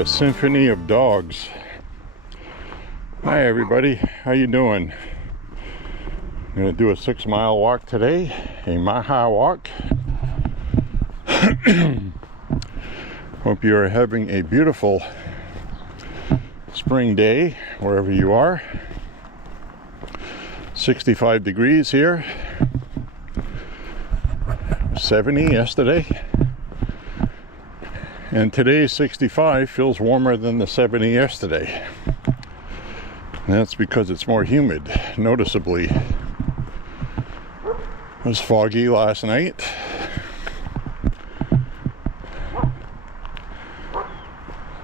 a symphony of dogs. Hi everybody, how you doing? I'm going to do a 6-mile walk today, a MAHA walk. Hope you are having a beautiful spring day wherever you are. 65 degrees here, 70 yesterday, and today's 65 feels warmer than the 70 yesterday. And that's because it's more humid, noticeably. It was foggy last night.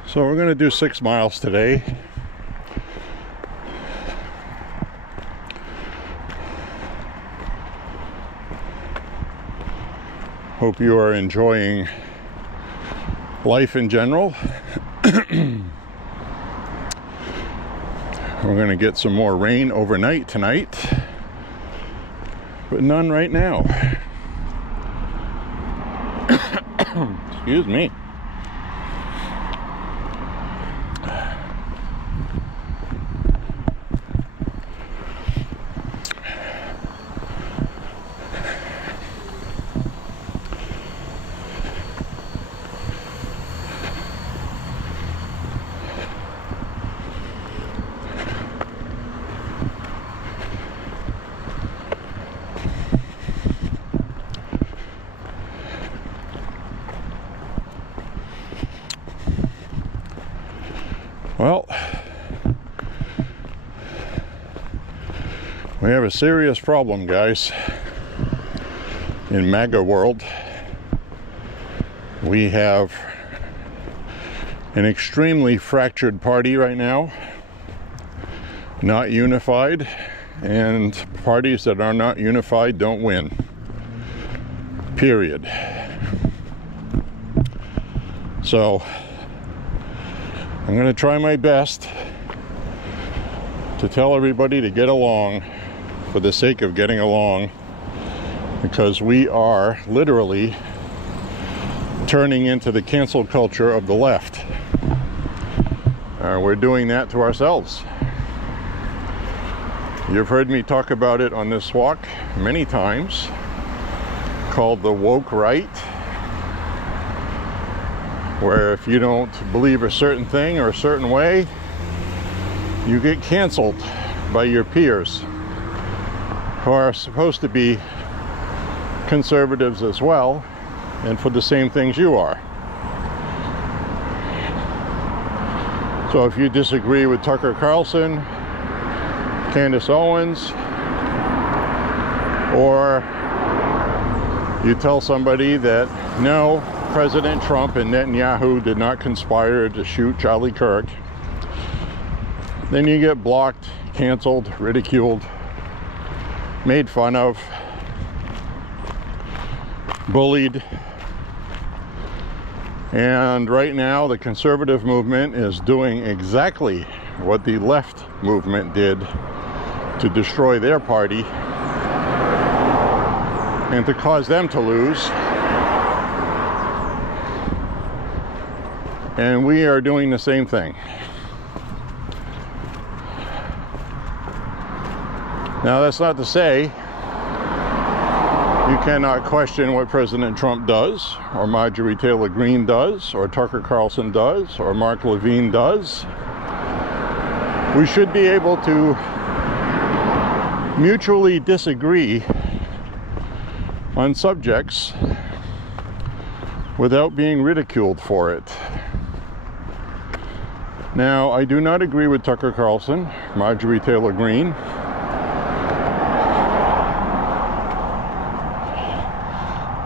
So we're going to do 6 miles today. Hope you are enjoying life in general. We're going to get some more rain overnight tonight, but none right now. Excuse me. Well, we have a serious problem, guys, in MAGA world. We have an extremely fractured party right now, not unified, and parties that are not unified don't win. Period. So I'm going to try my best to tell everybody to get along for the sake of getting along, because we are literally turning into the cancel culture of the left. We're doing that to ourselves. You've heard me talk about it on this walk many times, called the woke right, where if you don't believe a certain thing or a certain way, you get canceled by your peers who are supposed to be conservatives as well and for the same things you are. So if you disagree with Tucker Carlson, Candace Owens, or you tell somebody that no, President Trump and Netanyahu did not conspire to shoot Charlie Kirk, then you get blocked, canceled, ridiculed, made fun of, bullied. And right now the conservative movement is doing exactly what the left movement did to destroy their party and to cause them to lose. And we are doing the same thing. Now, that's not to say you cannot question what President Trump does, or Marjorie Taylor Greene does, or Tucker Carlson does, or Mark Levine does. We should be able to mutually disagree on subjects without being ridiculed for it. Now, I do not agree with Tucker Carlson, Marjorie Taylor Greene.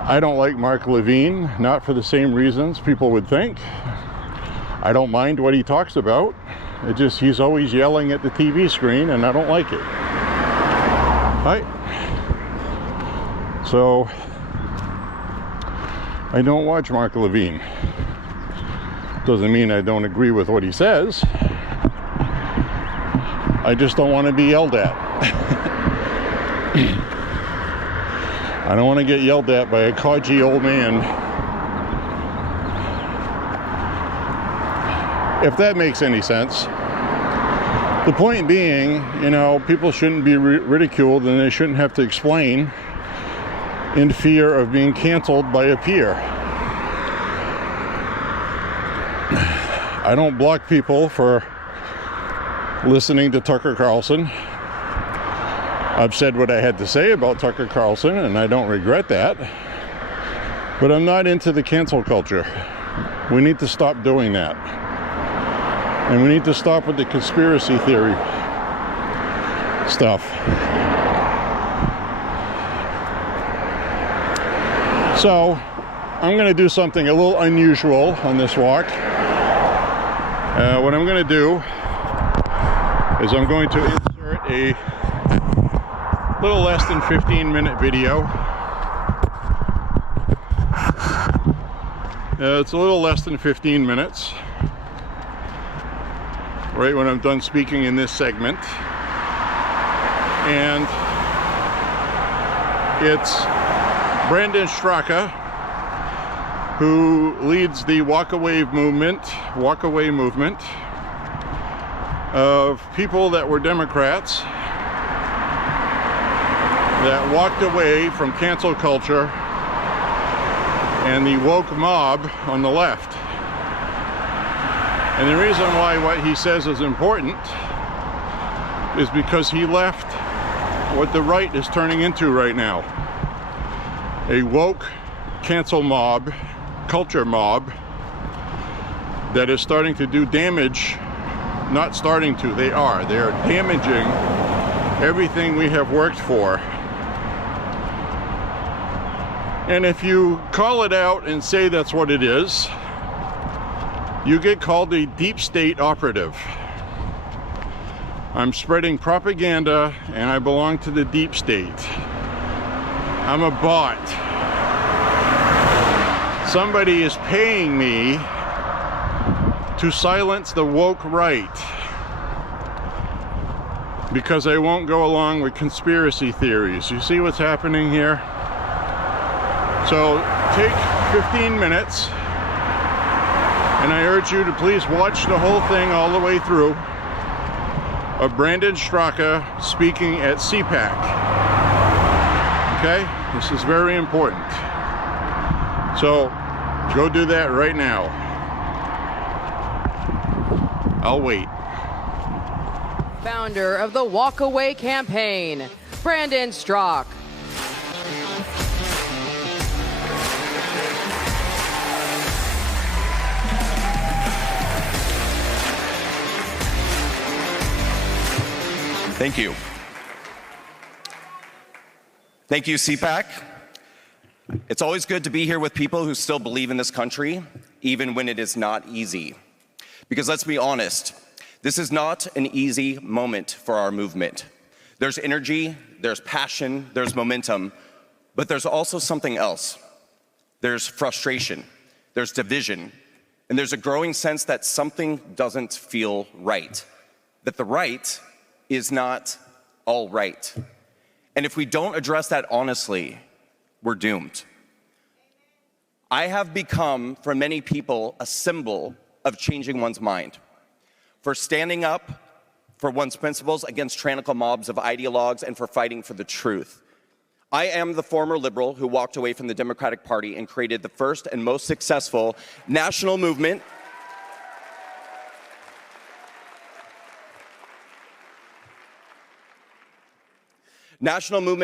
I don't like Mark Levine, not for the same reasons people would think. I don't mind what he talks about. It just, he's always yelling at the TV screen, and I don't like it. Right? So, I don't watch Mark Levine. Doesn't mean I don't agree with what he says. I just don't want to be yelled at. I don't want to get yelled at by a codgy old man if that makes any sense. The point being, you know, people shouldn't be ridiculed, and they shouldn't have to explain in fear of being canceled by a peer. I don't block people for listening to Tucker Carlson. I've said what I had to say about Tucker Carlson, and I don't regret that. But I'm not into the cancel culture. We need to stop doing that. And we need to stop with the conspiracy theory stuff. So, I'm going to do something a little unusual on this walk. What I'm going to do is I'm going to insert a little less than 15-minute video. It's a little less than 15 minutes, right when I'm done speaking in this segment. And it's Brandon Straka, who leads the walkaway movement of people that were Democrats that walked away from cancel culture and the woke mob on the left. And the reason why what he says is important is because he left what the right is turning into right now. A woke cancel mob, culture mob, that is starting to do damage. Not starting to, they are damaging everything we have worked for. And if you call it out and say that's what it is, you get called a deep state operative. I'm spreading propaganda and I belong to the deep state. I'm a bot. Somebody is paying me to silence the woke right because I won't go along with conspiracy theories. You see what's happening here? So take 15 minutes, and I urge you to please watch the whole thing all the way through, of Brandon Straka speaking at CPAC. Okay? This is very important. So go do that right now. I'll wait. Founder of the Walkaway Campaign, Brandon Straka. Thank you. Thank you, CPAC. It's always good to be here with people who still believe in this country, even when it is not easy. Because let's be honest, this is not an easy moment for our movement. There's energy, there's passion, there's momentum, but there's also something else. There's frustration, there's division, and there's a growing sense that something doesn't feel right, that the right is not all right. And if we don't address that honestly, we're doomed. I have become, for many people, a symbol of changing one's mind, for standing up for one's principles against tyrannical mobs of ideologues and for fighting for the truth. I am the former liberal who walked away from the Democratic Party and created the first and most successful national movement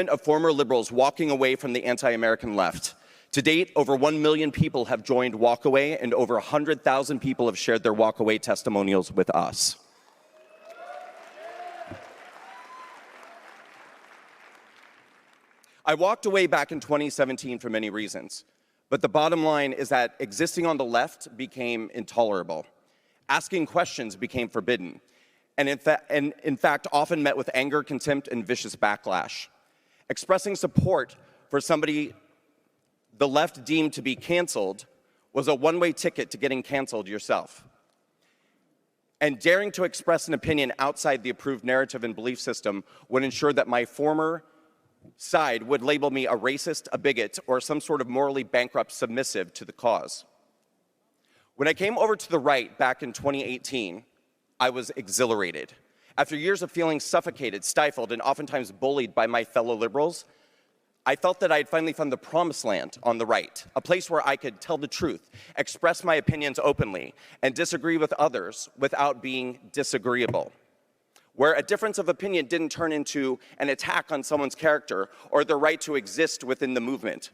of former liberals walking away from the anti-American left. To date, over 1 million people have joined Walkaway, and over 100,000 people have shared their Walkaway testimonials with us. I walked away back in 2017 for many reasons, but the bottom line is that existing on the left became intolerable. Asking questions became forbidden, and in fact, often met with anger, contempt, and vicious backlash. Expressing support for somebody the left deemed to be canceled was a one-way ticket to getting canceled yourself. And daring to express an opinion outside the approved narrative and belief system would ensure that my former side would label me a racist, a bigot, or some sort of morally bankrupt submissive to the cause. When I came over to the right back in 2018, I was exhilarated. After years of feeling suffocated, stifled, and oftentimes bullied by my fellow liberals, I felt that I had finally found the promised land on the right, a place where I could tell the truth, express my opinions openly, and disagree with others without being disagreeable. Where a difference of opinion didn't turn into an attack on someone's character or their right to exist within the movement.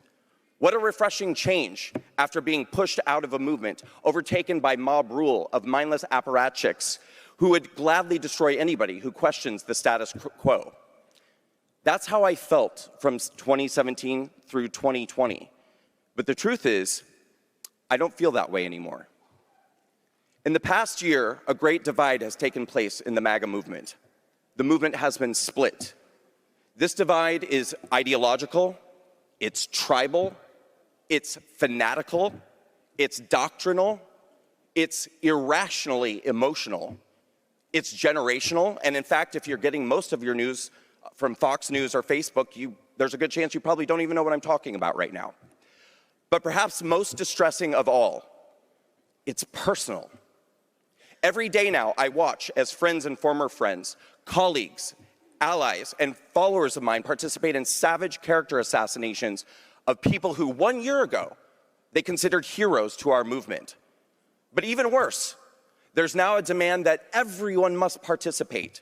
What a refreshing change after being pushed out of a movement, overtaken by mob rule of mindless apparatchiks who would gladly destroy anybody who questions the status quo. That's how I felt from 2017 through 2020. But the truth is, I don't feel that way anymore. In the past year, a great divide has taken place in the MAGA movement. The movement has been split. This divide is ideological, it's tribal, it's fanatical, it's doctrinal, it's irrationally emotional, it's generational, and in fact, if you're getting most of your news from Fox News or Facebook, there's a good chance you probably don't even know what I'm talking about right now. But perhaps most distressing of all, it's personal. Every day now, I watch as friends and former friends, colleagues, allies, and followers of mine participate in savage character assassinations of people who 1 year ago, they considered heroes to our movement. But even worse, there's now a demand that everyone must participate,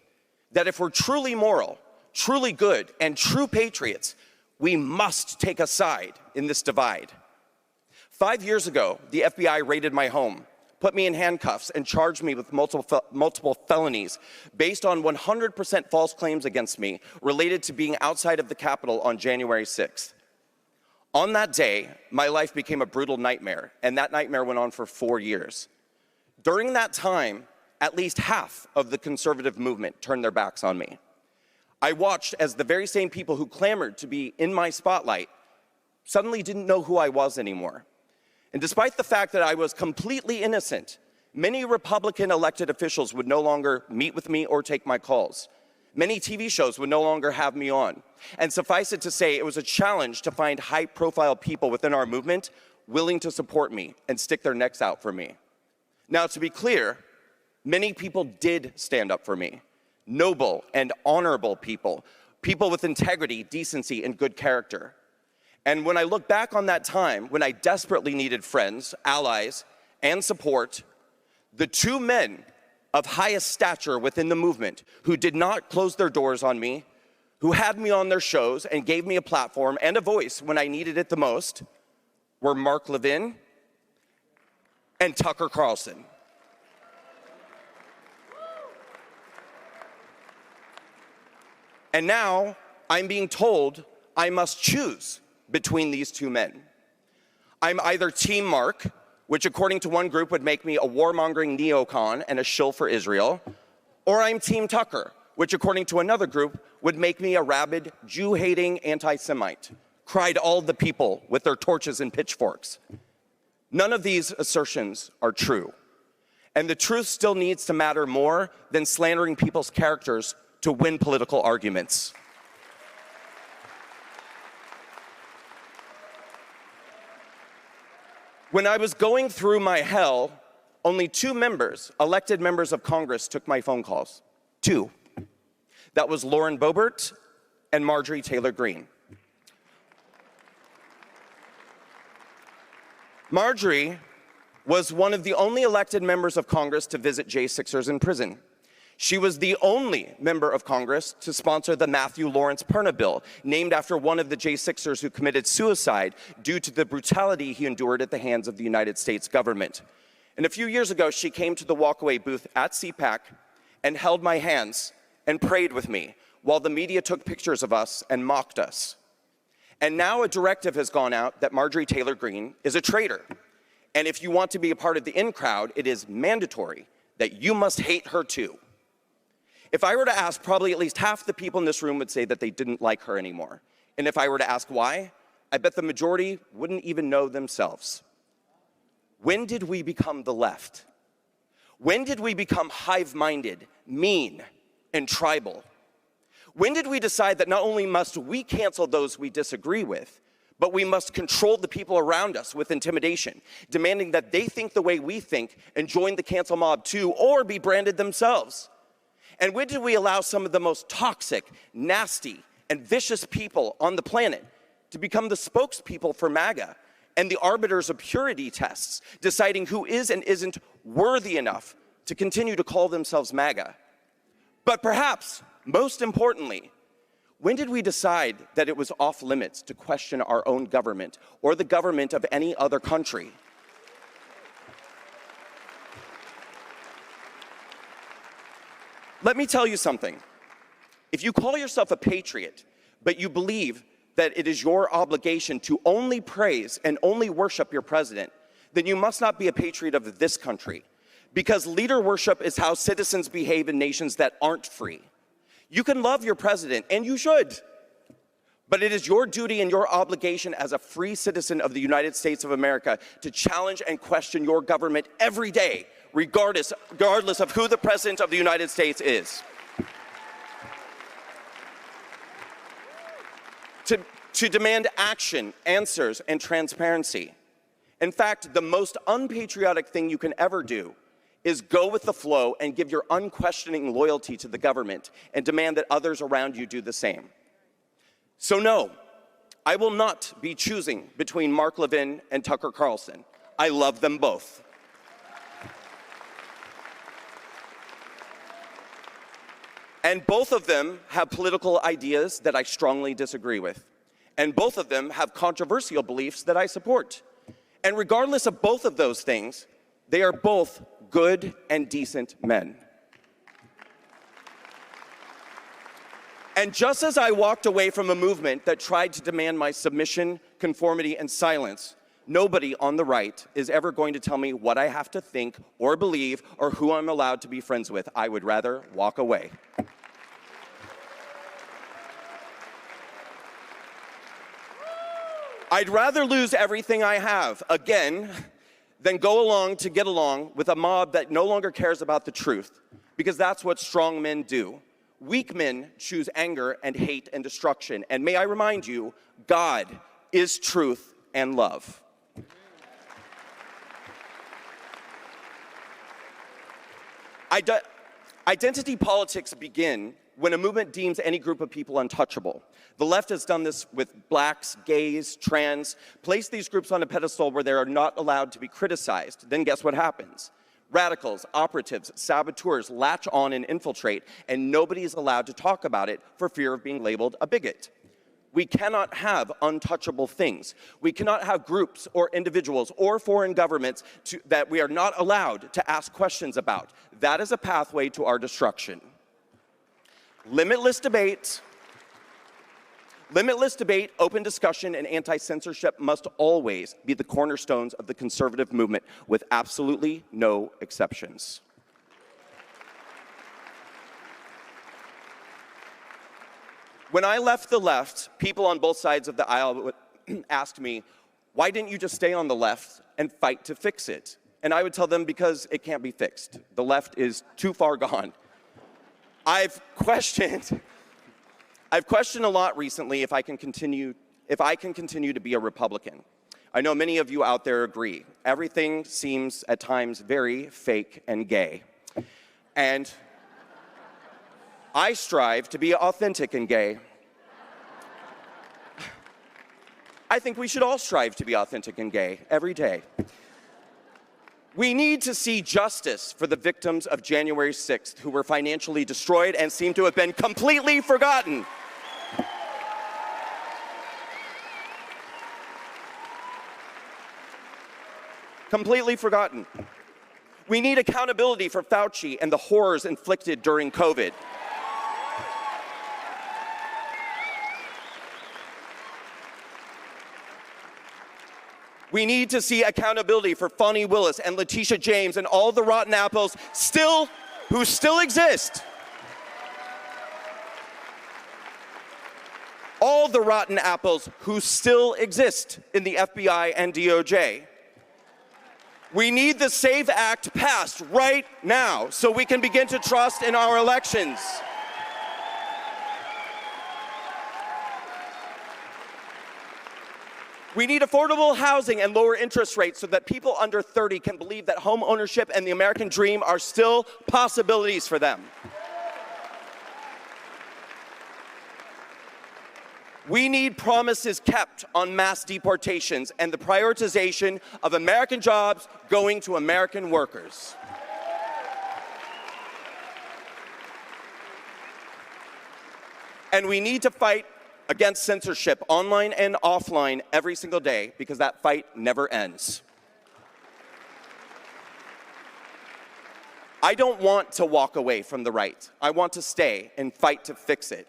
that if we're truly moral, truly good, and true patriots, we must take a side in this divide. 5 years ago, the FBI raided my home, put me in handcuffs, and charged me with multiple felonies based on 100% false claims against me related to being outside of the Capitol on January 6th. On that day, my life became a brutal nightmare, and that nightmare went on for 4 years. During that time, at least half of the conservative movement turned their backs on me. I watched as the very same people who clamored to be in my spotlight suddenly didn't know who I was anymore. And despite the fact that I was completely innocent, many Republican elected officials would no longer meet with me or take my calls. Many TV shows would no longer have me on. And suffice it to say, it was a challenge to find high-profile people within our movement willing to support me and stick their necks out for me. Now, to be clear, many people did stand up for me. Noble and honorable people, people with integrity, decency, and good character. And when I look back on that time, when I desperately needed friends, allies, and support, the two men of highest stature within the movement who did not close their doors on me, who had me on their shows and gave me a platform and a voice when I needed it the most, were Mark Levin and Tucker Carlson. And now I'm being told I must choose between these two men. I'm either Team Mark, which according to one group would make me a warmongering neocon and a shill for Israel, or I'm Team Tucker, which according to another group would make me a rabid, Jew-hating anti-Semite, cried all the people with their torches and pitchforks. None of these assertions are true, and the truth still needs to matter more than slandering people's characters to win political arguments. When I was going through my hell, only two members, elected members of Congress, took my phone calls. Two. That was Lauren Boebert and Marjorie Taylor Greene. Marjorie was one of the only elected members of Congress to visit J6ers in prison. She was the only member of Congress to sponsor the Matthew Lawrence Perna bill, named after one of the J6ers who committed suicide due to the brutality he endured at the hands of the United States government. And a few years ago, she came to the walkaway booth at CPAC and held my hands and prayed with me while the media took pictures of us and mocked us. And now a directive has gone out that Marjorie Taylor Greene is a traitor. And if you want to be a part of the in crowd, it is mandatory that you must hate her too. If I were to ask, probably at least half the people in this room would say that they didn't like her anymore. And if I were to ask why, I bet the majority wouldn't even know themselves. When did we become the left? When did we become hive-minded, mean, and tribal? When did we decide that not only must we cancel those we disagree with, but we must control the people around us with intimidation, demanding that they think the way we think and join the cancel mob too, or be branded themselves. And when did we allow some of the most toxic, nasty, and vicious people on the planet to become the spokespeople for MAGA and the arbiters of purity tests, deciding who is and isn't worthy enough to continue to call themselves MAGA? But perhaps, most importantly, when did we decide that it was off limits to question our own government or the government of any other country? Let me tell you something. If you call yourself a patriot, but you believe that it is your obligation to only praise and only worship your president, then you must not be a patriot of this country, because leader worship is how citizens behave in nations that aren't free. You can love your president, and you should, but it is your duty and your obligation as a free citizen of the United States of America to challenge and question your government every day, regardless of who the president of the United States is. To demand action, answers, and transparency. In fact, the most unpatriotic thing you can ever do is go with the flow and give your unquestioning loyalty to the government and demand that others around you do the same. So no, I will not be choosing between Mark Levin and Tucker Carlson. I love them both. And both of them have political ideas that I strongly disagree with. And both of them have controversial beliefs that I support. And regardless of both of those things, they are both good and decent men. And just as I walked away from a movement that tried to demand my submission, conformity, and silence, nobody on the right is ever going to tell me what I have to think or believe or who I'm allowed to be friends with. I would rather walk away. I'd rather lose everything I have, again, than go along to get along with a mob that no longer cares about the truth, because that's what strong men do. Weak men choose anger and hate and destruction. And may I remind you, God is truth and love. Identity politics begin when a movement deems any group of people untouchable. The left has done this with blacks, gays, trans, placed these groups on a pedestal where they are not allowed to be criticized. Then guess what happens? Radicals, operatives, saboteurs latch on and infiltrate, and nobody is allowed to talk about it for fear of being labeled a bigot. We cannot have untouchable things. We cannot have groups or individuals or foreign governments that we are not allowed to ask questions about. That is a pathway to our destruction. Limitless debate, open discussion, and anti-censorship must always be the cornerstones of the conservative movement, with absolutely no exceptions. When I left the left, people on both sides of the aisle asked me, why didn't you just stay on the left and fight to fix it? And I would tell them, because it can't be fixed. The left is too far gone. I've questioned a lot recently if I can continue to be a Republican. I know many of you out there agree. Everything seems at times very fake and gay. And I strive to be authentic and gay. I think we should all strive to be authentic and gay every day. We need to see justice for the victims of January 6th who were financially destroyed and seem to have been completely forgotten. Completely forgotten. We need accountability for Fauci and the horrors inflicted during COVID. We need to see accountability for Fani Willis and Letitia James and all the rotten apples who still exist. All the rotten apples who still exist in the FBI and DOJ. We need the SAVE Act passed right now so we can begin to trust in our elections. We need affordable housing and lower interest rates so that people under 30 can believe that home ownership and the American dream are still possibilities for them. We need promises kept on mass deportations and the prioritization of American jobs going to American workers. And we need to fight against censorship, online and offline, every single day, because that fight never ends. I don't want to walk away from the right. I want to stay and fight to fix it.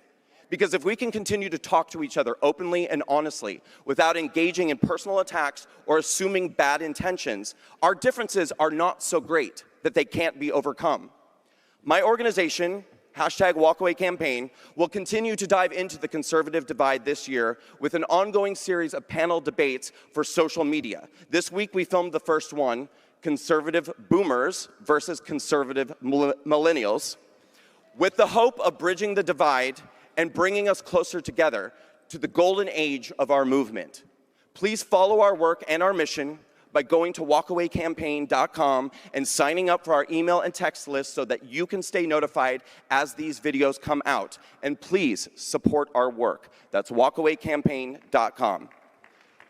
Because if we can continue to talk to each other openly and honestly without engaging in personal attacks or assuming bad intentions, our differences are not so great that they can't be overcome. My organization, #Walkaway Campaign, will continue to dive into the conservative divide this year with an ongoing series of panel debates for social media. This week we filmed the first one, Conservative Boomers versus Conservative Millennials, with the hope of bridging the divide and bringing us closer together to the golden age of our movement. Please follow our work and our mission by going to walkawaycampaign.com and signing up for our email and text list so that you can stay notified as these videos come out. And please support our work. That's walkawaycampaign.com.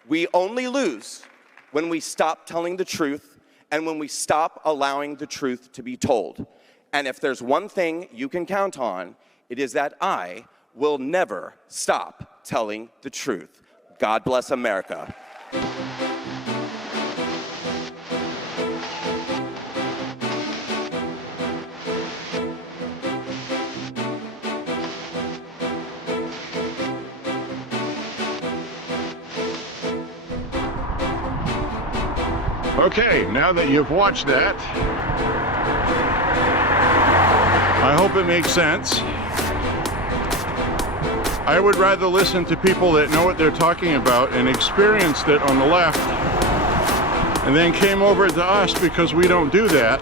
We only lose when we stop telling the truth and when we stop allowing the truth to be told. And if there's one thing you can count on, it is that I will never stop telling the truth. God bless America. Okay, now that you've watched that, I hope it makes sense. I would rather listen to people that know what they're talking about and experienced it on the left and then came over to us because we don't do that.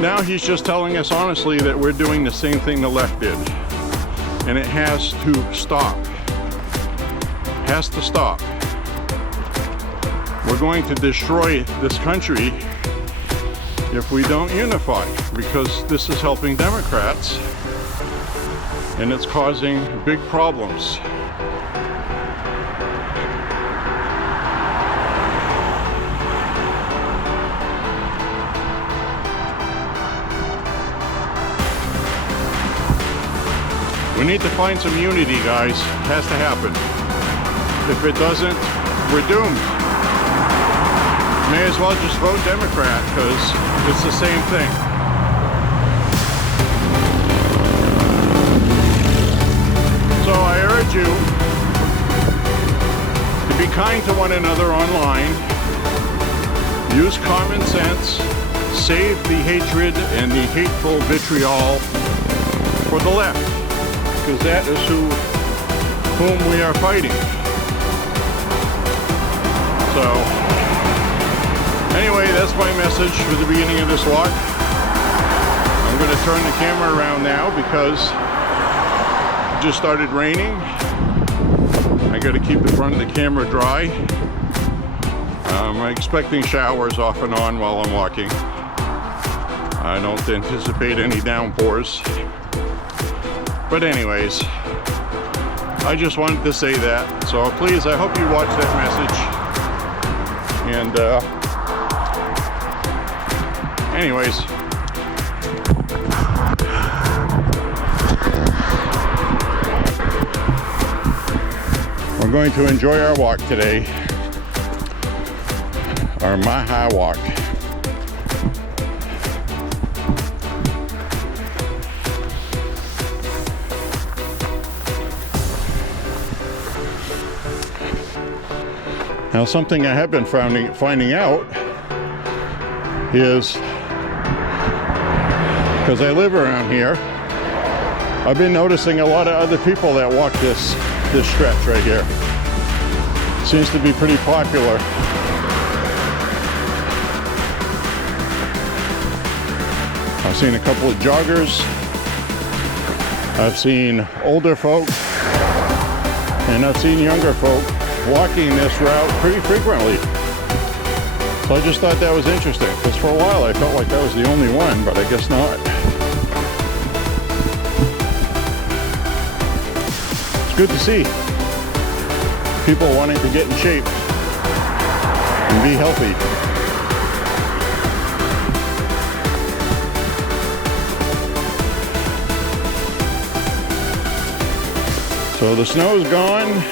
Now he's just telling us honestly that we're doing the same thing the left did. And it has to stop. Has to stop. We're going to destroy this country if we don't unify, because this is helping Democrats and it's causing big problems. We need to find some unity, guys. It has to happen. If it doesn't, we're doomed. May as well just vote Democrat, because it's the same thing. So I urge you to be kind to one another online. Use common sense. Save the hatred and the hateful vitriol for the left, because that is whom we are fighting. So anyway, that's my message for the beginning of this walk. I'm going to turn the camera around now because it just started raining. I got to keep the front of the camera dry. I'm expecting showers off and on while I'm walking. I don't anticipate any downpours. But anyways, I just wanted to say that. So please, I hope you watch that message. And anyways, we're going to enjoy our walk today, our MAHA walk. Now, something I have been finding out is, because I live around here, I've been noticing a lot of other people that walk this stretch right here. Seems to be pretty popular. I've seen a couple of joggers. I've seen older folk, and I've seen younger folk. walking this route pretty frequently. So I just thought that was interesting, because for a while I felt like that was the only one, but I guess not. It's good to see people wanting to get in shape and be healthy. So the snow's gone,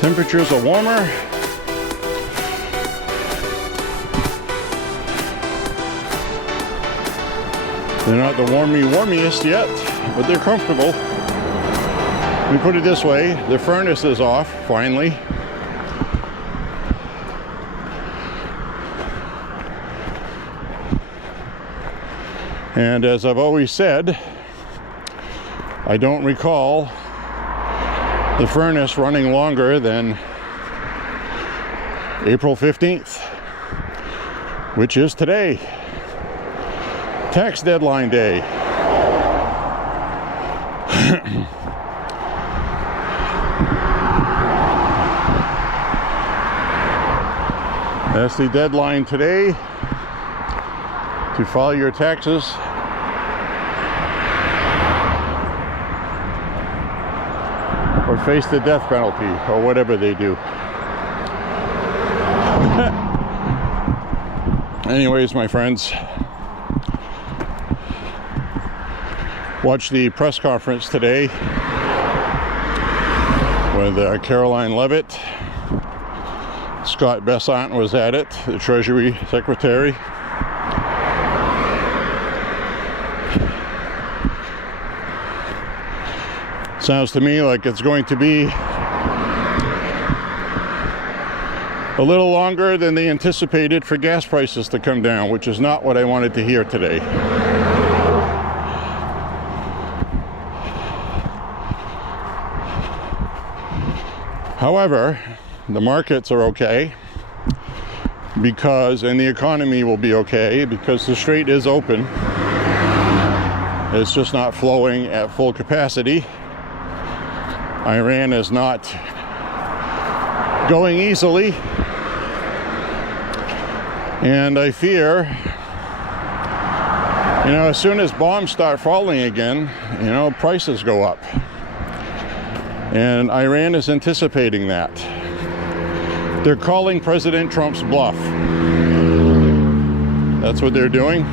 temperatures are warmer. They're not the warmiest yet, but they're comfortable. Let me put it this way, the furnace is off, finally. And as I've always said, I don't recall the furnace running longer than April 15th, which is today, tax deadline day. That's the deadline today to file your taxes. Or face the death penalty, or whatever they do. Anyways, my friends, watched the press conference today with Caroline Leavitt. Scott Bessant was at it, the Treasury Secretary. Sounds to me like it's going to be a little longer than they anticipated for gas prices to come down, which is not what I wanted to hear today. However, the markets are okay because, and the economy will be okay because the strait is open. It's just not flowing at full capacity. Iran is not going easily, and I fear, as soon as bombs start falling again, prices go up, and Iran is anticipating that. They're calling President Trump's bluff. That's what they're doing.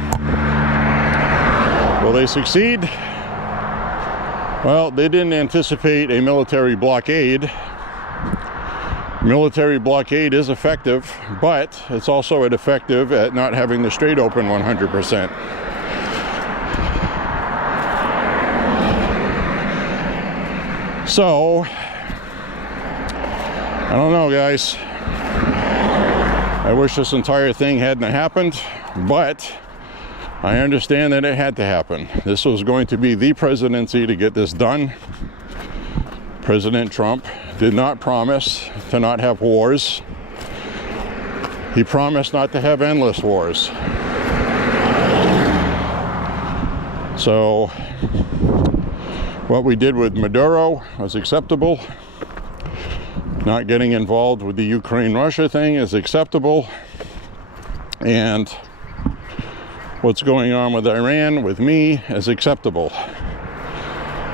Will they succeed? Well, they didn't anticipate a military blockade. Military blockade is effective, but it's also ineffective at not having the strait open 100%. So, I don't know, guys. I wish this entire thing hadn't happened, but I understand that it had to happen. This was going to be the presidency to get this done. President Trump did not promise to not have wars. He promised not to have endless wars. So, what we did with Maduro was acceptable. Not getting involved with the Ukraine-Russia thing is acceptable. And what's going on with Iran, with me, is acceptable.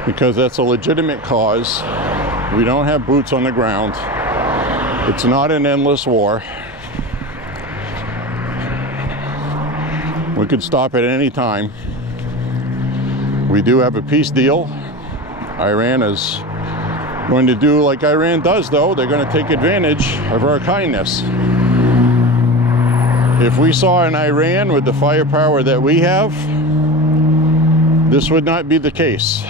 Because that's a legitimate cause. We don't have boots on the ground. It's not an endless war. We could stop at any time. We do have a peace deal. Iran is going to do like Iran does, though. They're going to take advantage of our kindness. If we saw an Iran with the firepower that we have, this would not be the case.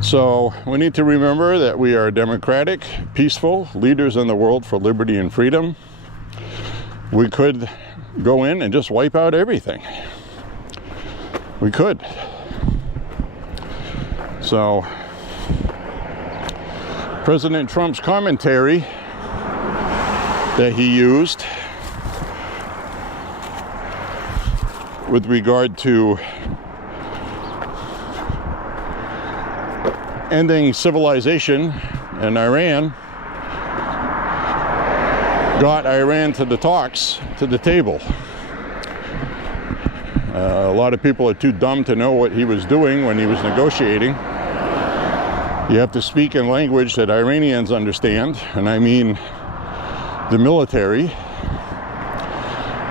So we need to remember that we are democratic, peaceful leaders in the world for liberty and freedom. We could go in and just wipe out everything. We could. So President Trump's commentary that he used with regard to ending civilization and Iran got Iran to the talks, to the table. A lot of people are too dumb to know what he was doing when he was negotiating. You have to speak in language that Iranians understand, and I mean the military,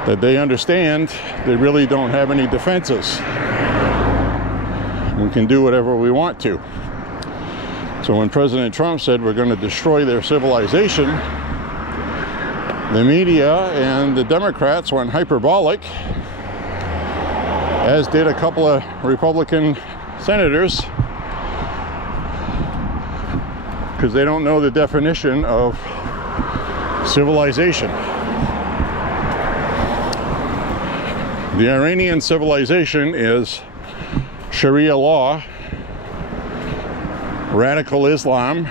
that they understand they really don't have any defenses. We can do whatever we want to. So when President Trump said we're going to destroy their civilization, the media and the Democrats went hyperbolic, as did a couple of Republican senators, because they don't know the definition of civilization. The Iranian civilization is Sharia law, radical Islam.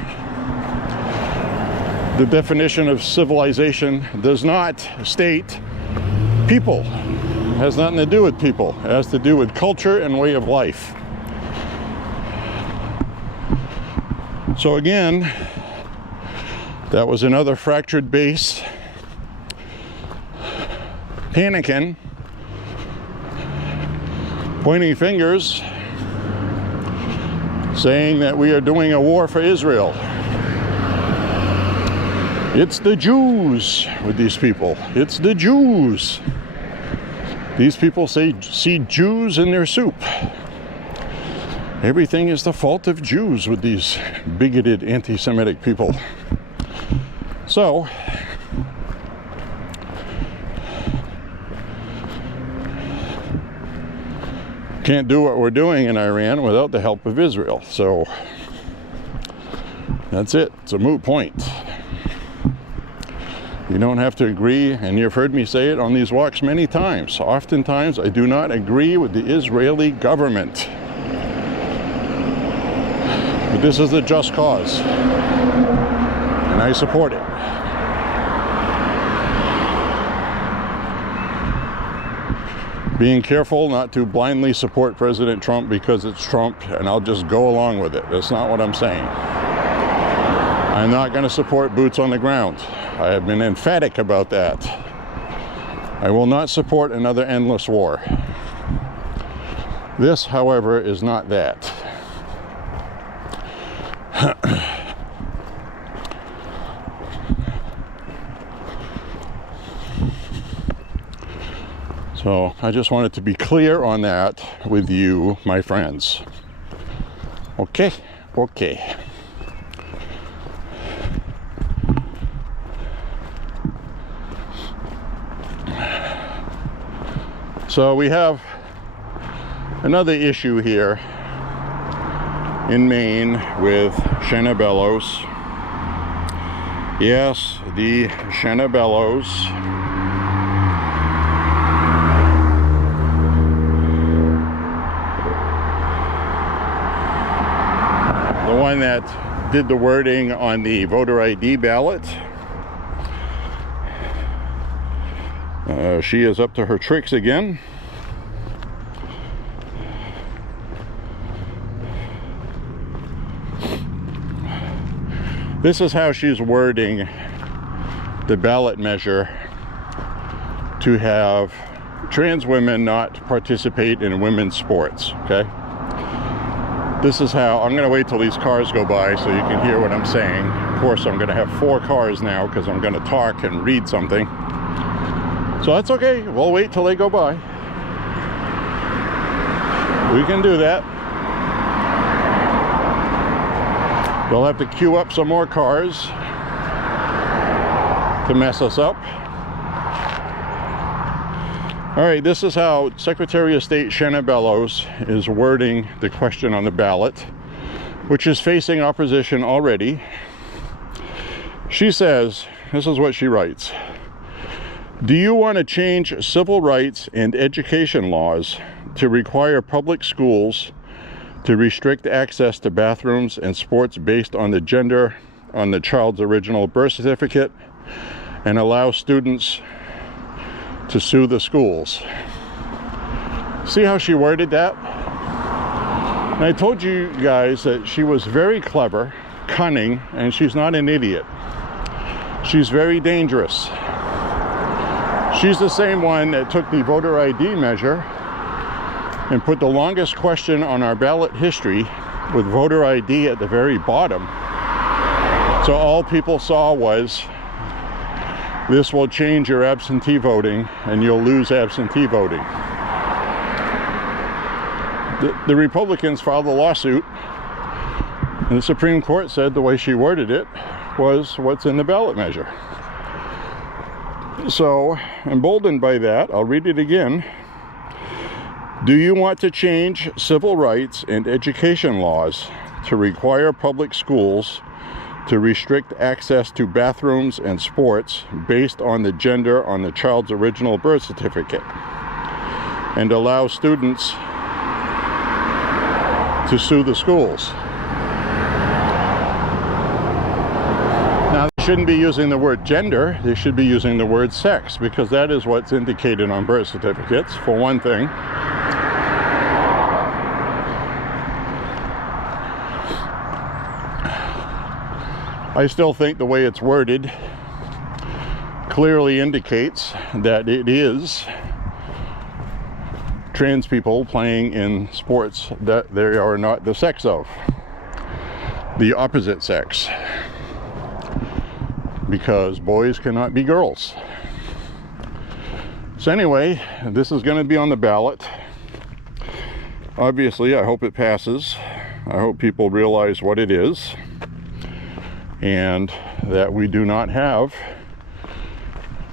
The definition of civilization does not state people. It has nothing to do with people. It has to do with culture and way of life. So again, that was another fractured base, panicking, pointing fingers, saying that we are doing a war for Israel. It's the Jews with these people. It's the Jews. These people see Jews in their soup. Everything is the fault of Jews with these bigoted anti-Semitic people. So, can't do what we're doing in Iran without the help of Israel. So, that's it. It's a moot point. You don't have to agree, and you've heard me say it on these walks many times. Oftentimes, I do not agree with the Israeli government. But this is a just cause, and I support it. Being careful not to blindly support President Trump because it's Trump, and I'll just go along with it. That's not what I'm saying. I'm not going to support boots on the ground. I have been emphatic about that. I will not support another endless war. This, however, is not that. So I just wanted to be clear on that with you, my friends. Okay? Okay. So we have another issue here in Maine with Shenabellos. Yes, the Shenabellos. The one that did the wording on the voter ID ballot. She is up to her tricks again. This is how she's wording the ballot measure to have trans women not participate in women's sports, okay? This is how, I'm going to wait till these cars go by so you can hear what I'm saying. Of course, I'm going to have 4 cars now because I'm going to talk and read something. So that's okay, we'll wait till they go by. We can do that. We'll have to queue up some more cars to mess us up. All right, this is how Secretary of State Shenabellos is wording the question on the ballot, which is facing opposition already. She says, this is what she writes. Do you want to change civil rights and education laws to require public schools to restrict access to bathrooms and sports based on the gender on the child's original birth certificate and allow students to sue the schools? See how she worded that? And I told you guys that she was very clever cunning, and she's not an idiot. She's very dangerous. She's the same one that took the voter ID measure and put the longest question on our ballot history with voter ID at the very bottom. So all people saw was, this will change your absentee voting and you'll lose absentee voting. The Republicans filed a lawsuit, and the Supreme Court said the way she worded it was what's in the ballot measure. So, emboldened by that, I'll read it again. Do you want to change civil rights and education laws to require public schools to restrict access to bathrooms and sports based on the gender on the child's original birth certificate, and allow students to sue the schools? Now, they shouldn't be using the word gender, they should be using the word sex, because that is what's indicated on birth certificates, for one thing. I still think the way it's worded clearly indicates that it is trans people playing in sports that they are not the sex of, the opposite sex, because boys cannot be girls. So anyway, this is going to be on the ballot. Obviously, I hope it passes. I hope people realize what it is, and that we do not have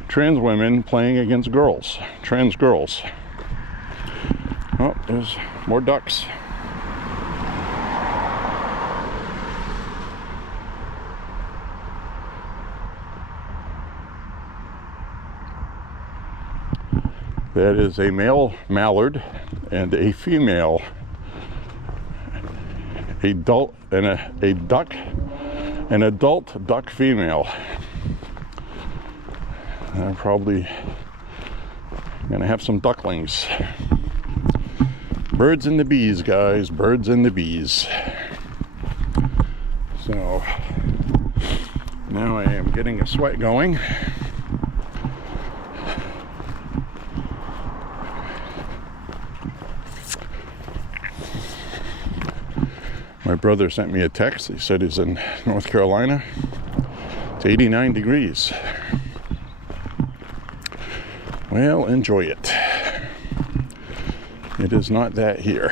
trans women playing against girls, trans girls. Oh, there's more ducks. That is a male mallard and a female, an adult duck female. I'm probably gonna have some ducklings. Birds and the bees, guys, birds and the bees. So now I am getting a sweat going. My brother sent me a text. He said he's in North Carolina. It's 89 degrees. Well, enjoy it. It is not that here.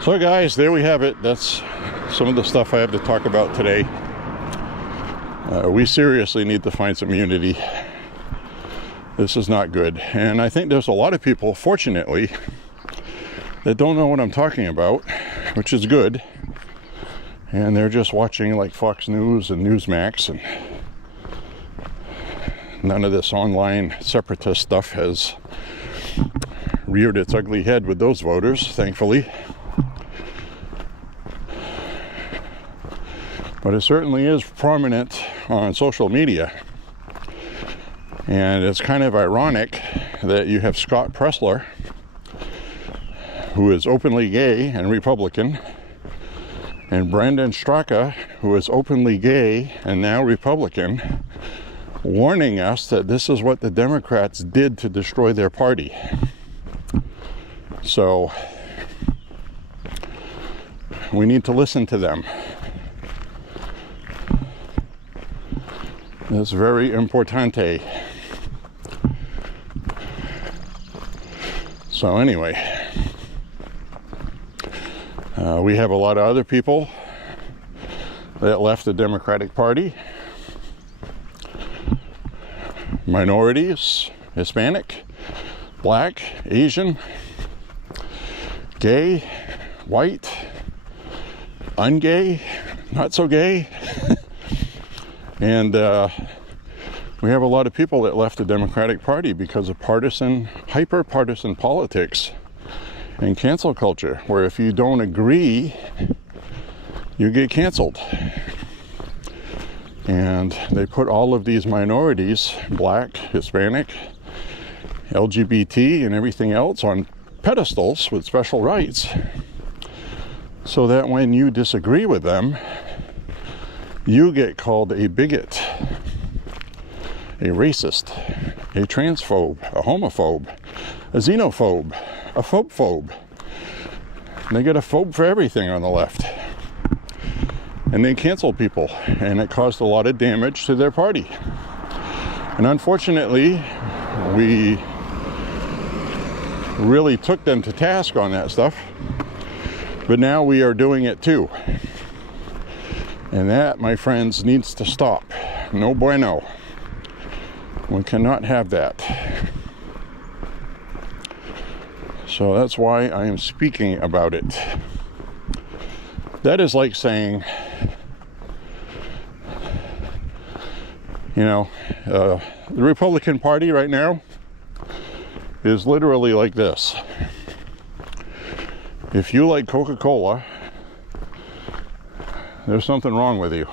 So guys, there we have it. That's some of the stuff I have to talk about today. We seriously need to find some unity. This is not good. And I think there's a lot of people, fortunately, that don't know what I'm talking about, which is good. And they're just watching like Fox News and Newsmax, and none of this online separatist stuff has reared its ugly head with those voters, thankfully. But it certainly is prominent on social media. And it's kind of ironic that you have Scott Pressler, who is openly gay and Republican, and Brandon Straka, who is openly gay and now Republican, warning us that this is what the Democrats did to destroy their party. So we need to listen to them. It's very importante. So anyway, we have a lot of other people that left the Democratic Party. Minorities, Hispanic, Black, Asian, gay, white, ungay, not so gay. And we have a lot of people that left the Democratic Party because of hyper-partisan politics and cancel culture, where if you don't agree, you get canceled. And they put all of these minorities, black, Hispanic, LGBT, and everything else, on pedestals with special rights, so that when you disagree with them, you get called a bigot, a racist, a transphobe, a homophobe, a xenophobe, a phobophobe. They get a phobe for everything on the left. And they cancel people, and it caused a lot of damage to their party. And unfortunately, we really took them to task on that stuff, but now we are doing it too. And that, my friends, needs to stop. No bueno. We cannot have that. So that's why I am speaking about it. That is like saying, you know, the Republican Party right now is literally like this. If you like Coca-Cola, there's something wrong with you.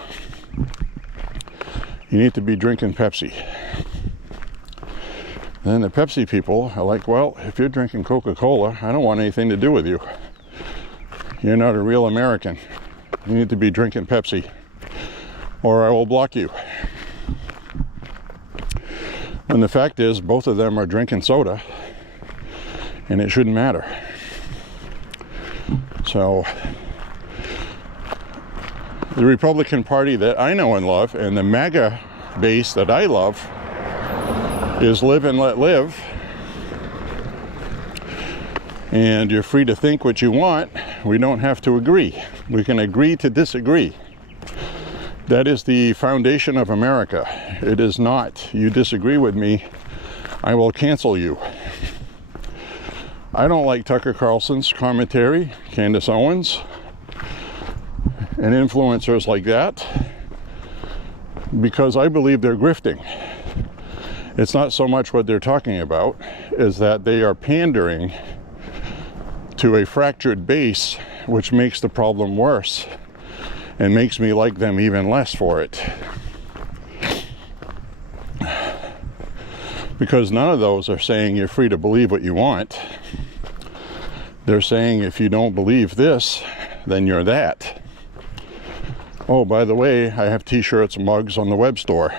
You need to be drinking Pepsi. Then the Pepsi people are like, well, if you're drinking Coca-Cola, I don't want anything to do with you. You're not a real American. You need to be drinking Pepsi, or I will block you. And the fact is, both of them are drinking soda, and it shouldn't matter. So, the Republican Party that I know and love, and the MAGA base that I love, is live and let live. And you're free to think what you want. We don't have to agree. We can agree to disagree. That is the foundation of America. It is not, you disagree with me, I will cancel you. I don't like Tucker Carlson's commentary, Candace Owens, and influencers like that, because I believe they're grifting. It's not so much what they're talking about, is that they are pandering to a fractured base, which makes the problem worse and makes me like them even less for it. Because none of those are saying you're free to believe what you want. They're saying if you don't believe this, then you're that. Oh, by the way, I have t-shirts, mugs on the web store.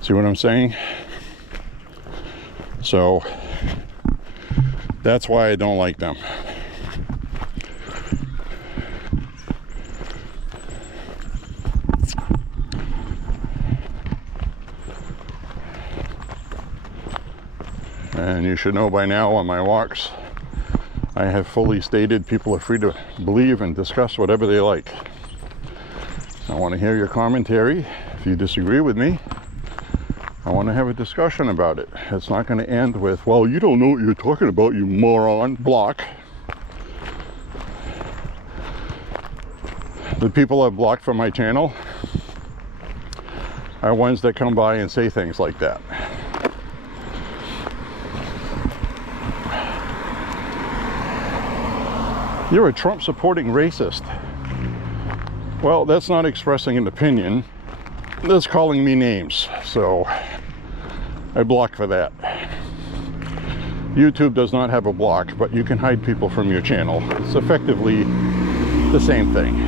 See what I'm saying? So that's why I don't like them. And you should know by now on my walks, I have fully stated people are free to believe and discuss whatever they like. I want to hear your commentary. If you disagree with me, I want to have a discussion about it. It's not going to end with, well, you don't know what you're talking about, you moron, block. The people I've blocked from my channel are ones that come by and say things like that. You're a Trump supporting racist. Well, that's not expressing an opinion. That's calling me names. So I block for that. YouTube does not have a block, but you can hide people from your channel. It's effectively the same thing.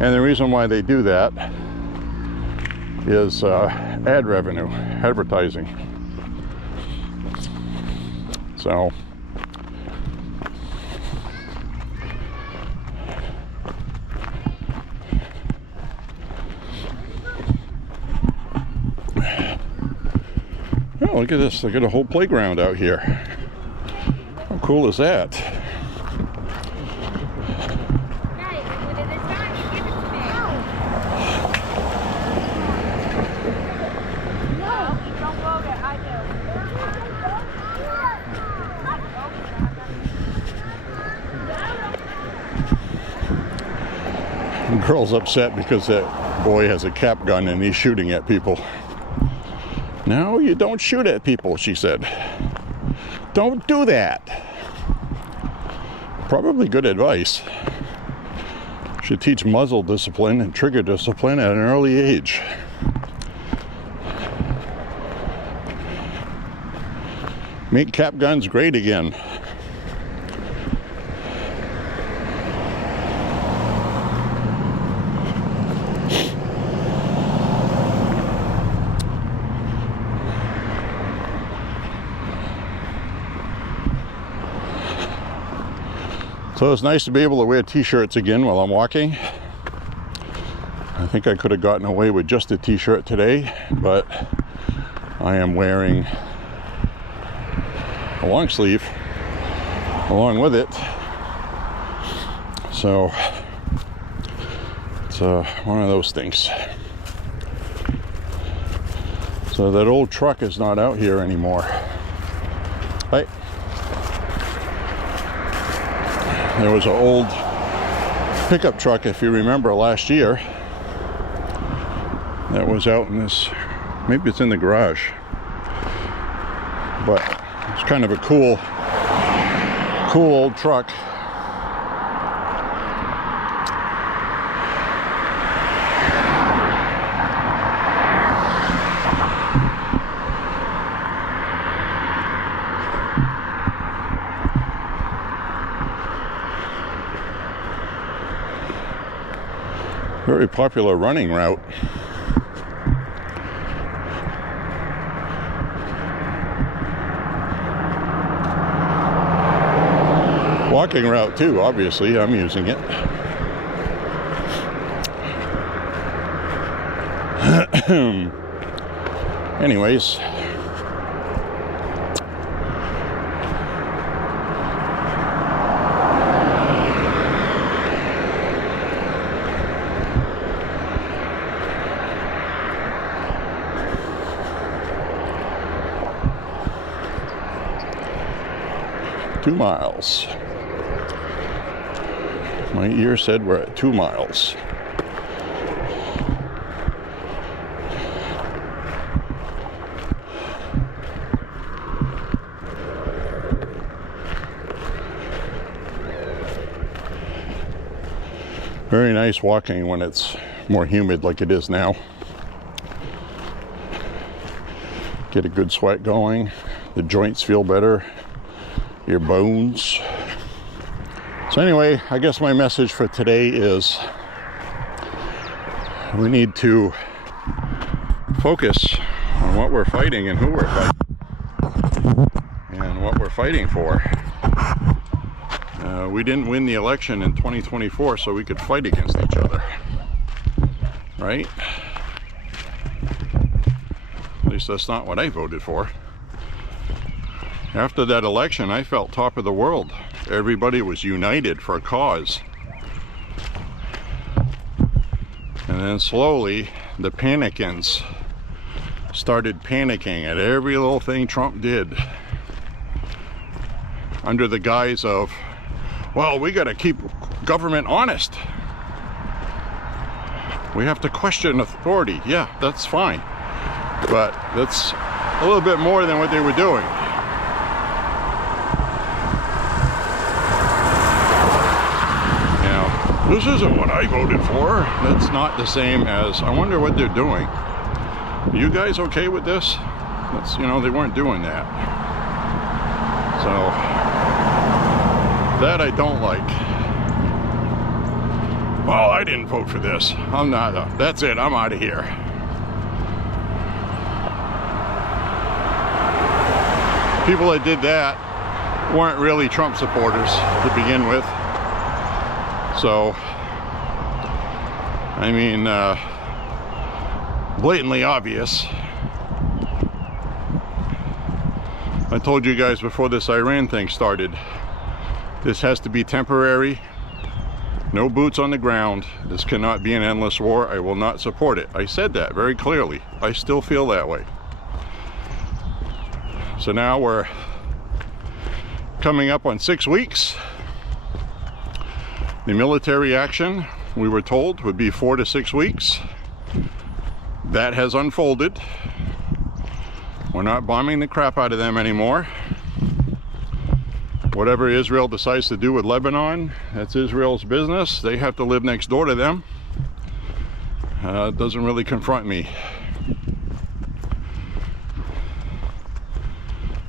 And the reason why they do that is ad revenue, advertising. So oh, look at this, they got a whole playground out here. How cool is that? The girl's upset because that boy has a cap gun and he's shooting at people. No, you don't shoot at people, she said. Don't do that. Probably good advice. Should teach muzzle discipline and trigger discipline at an early age. Make cap guns great again. So it's nice to be able to wear t-shirts again while I'm walking. I think I could have gotten away with just a t-shirt today, but I am wearing a long sleeve along with it. So it's one of those things. So that old truck is not out here anymore. Hi. There was an old pickup truck, if you remember, last year that was out in this, maybe it's in the garage, but it's kind of a cool old truck. Very popular running route. Walking route too, obviously, I'm using it. Anyways. Two miles. My ear said we're at 2 miles. Very nice walking when it's more humid like it is now. Get a good sweat going. The joints feel better. Your bones. So anyway, I guess my message for today is we need to focus on what we're fighting and who we're fighting and what we're fighting for. We didn't win the election in 2024 so we could fight against each other, right? At least that's not what I voted for. After that election, I felt top of the world. Everybody was united for a cause. And then slowly, the panicans started panicking at every little thing Trump did. Under the guise of, well, we gotta keep government honest. We have to question authority. Yeah, that's fine. But that's a little bit more than what they were doing. This isn't what I voted for. That's not the same as, I wonder what they're doing. Are you guys okay with this? That's, you know, they weren't doing that. So, that I don't like. Well, I didn't vote for this. I'm not, that's it, I'm out of here. People that did that weren't really Trump supporters to begin with. So, I mean, blatantly obvious. I told you guys before this Iran thing started, this has to be temporary. No boots on the ground. This cannot be an endless war. I will not support it. I said that very clearly. I still feel that way. So now we're coming up on 6 weeks. The military action, we were told, would be 4 to 6 weeks. That has unfolded. We're not bombing the crap out of them anymore. Whatever Israel decides to do with Lebanon, that's Israel's business. They have to live next door to them. It doesn't really confront me.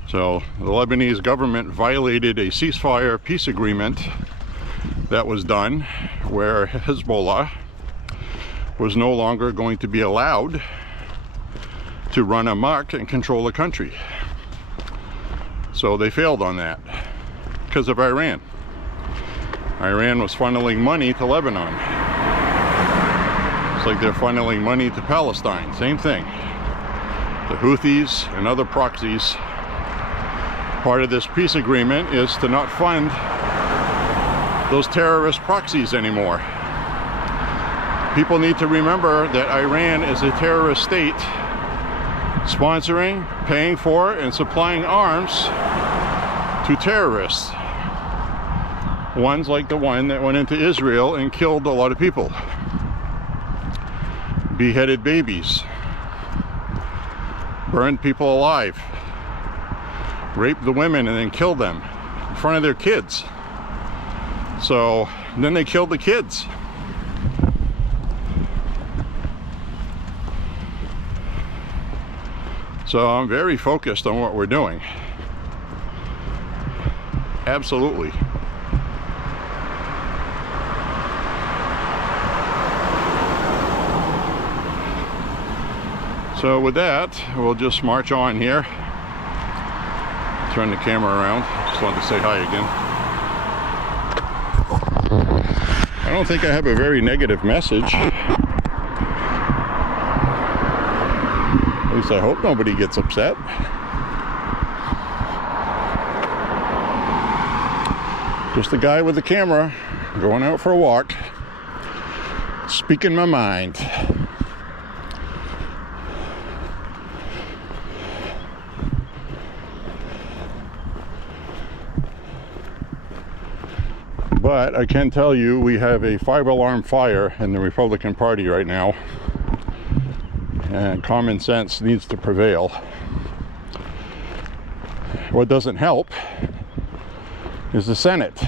So the Lebanese government violated a ceasefire peace agreement that was done, where Hezbollah was no longer going to be allowed to run amok and control the country. So they failed on that because of Iran. Iran was funneling money to Lebanon. It's like they're funneling money to Palestine. Same thing. The Houthis and other proxies. Part of this peace agreement is to not fund those terrorist proxies anymore. People need to remember that Iran is a terrorist state, sponsoring, paying for, and supplying arms to terrorists. Ones like the one that went into Israel and killed a lot of people. Beheaded babies. Burned people alive. Raped the women and then killed them in front of their kids. So then they killed the kids. So I'm very focused on what we're doing. Absolutely. So with that, we'll just march on here. Turn the camera around. Just wanted to say hi again. I don't think I have a very negative message. At least I hope nobody gets upset. Just a guy with a camera going out for a walk, speaking my mind. But I can tell you we have a 5-alarm fire in the Republican Party right now, and common sense needs to prevail. What doesn't help is the Senate.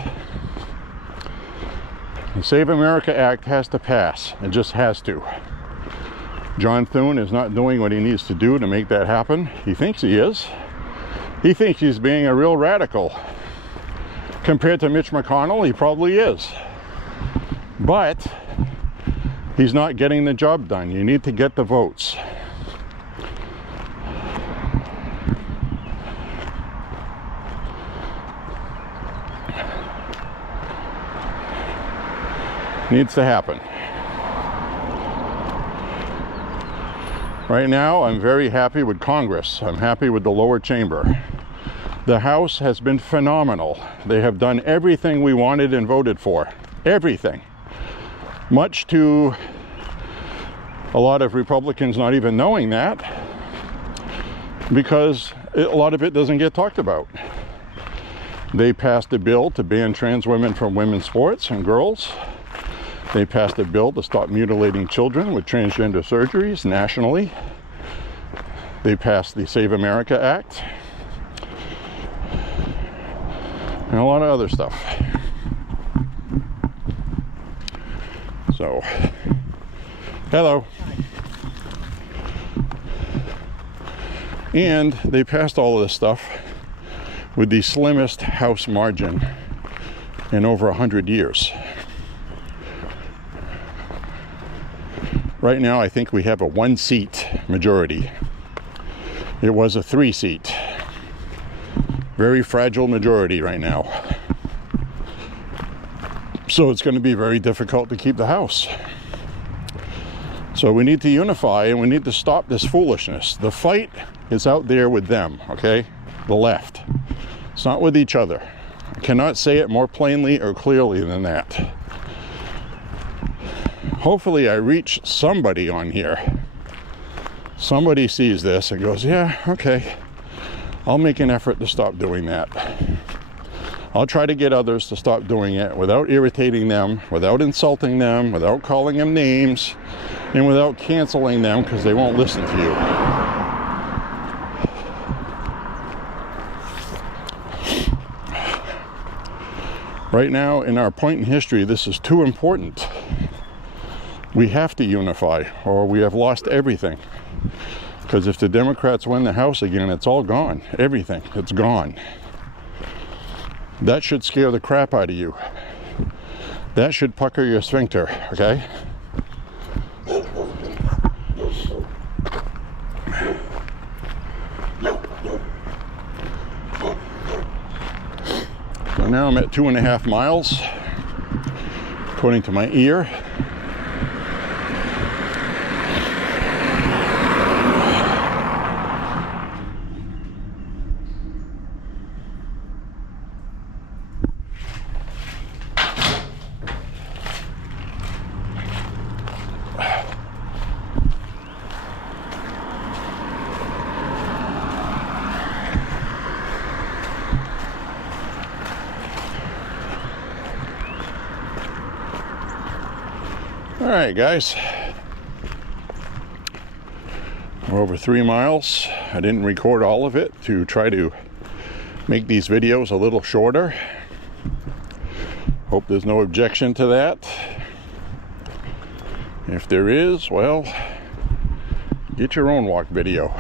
The Save America Act has to pass. It just has to. John Thune is not doing what he needs to do to make that happen. He thinks he is. He thinks he's being a real radical. Compared to Mitch McConnell, he probably is. But he's not getting the job done. You need to get the votes. Needs to happen. Right now, I'm very happy with Congress. I'm happy with the lower chamber. The House has been phenomenal. They have done everything we wanted and voted for. Everything. Much to a lot of Republicans not even knowing that, because a lot of it doesn't get talked about. They passed a bill to ban trans women from women's sports and girls. They passed a bill to stop mutilating children with transgender surgeries nationally. They passed the Save America Act. And a lot of other stuff. So, hello. And they passed all of this stuff with the slimmest House margin in over 100 years. Right now, I think we have a 1-seat majority. It was a 3-seat. Very fragile majority right now. So it's going to be very difficult to keep the House. So we need to unify and we need to stop this foolishness. The fight is out there with them, okay? The left. It's not with each other. I cannot say it more plainly or clearly than that. Hopefully I reach somebody on here. Somebody sees this and goes, yeah, okay. I'll make an effort to stop doing that. I'll try to get others to stop doing it without irritating them, without insulting them, without calling them names, and without canceling them because they won't listen to you. Right now, in our point in history, this is too important. We have to unify, or we have lost everything. Because if the Democrats win the House again, it's all gone. Everything, it's gone. That should scare the crap out of you. That should pucker your sphincter, okay? So now I'm at 2.5 miles, according to my ear. All right, guys, we're over 3 miles. I didn't record all of it to try to make these videos a little shorter. Hope there's no objection to that. If there is, well, get your own walk video.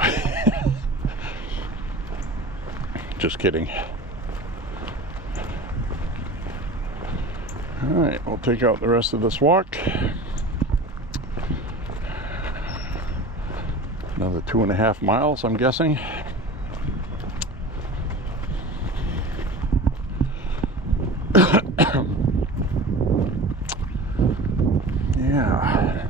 Just kidding. All right, we'll take out the rest of this walk. Another 2.5 miles, I'm guessing. Yeah.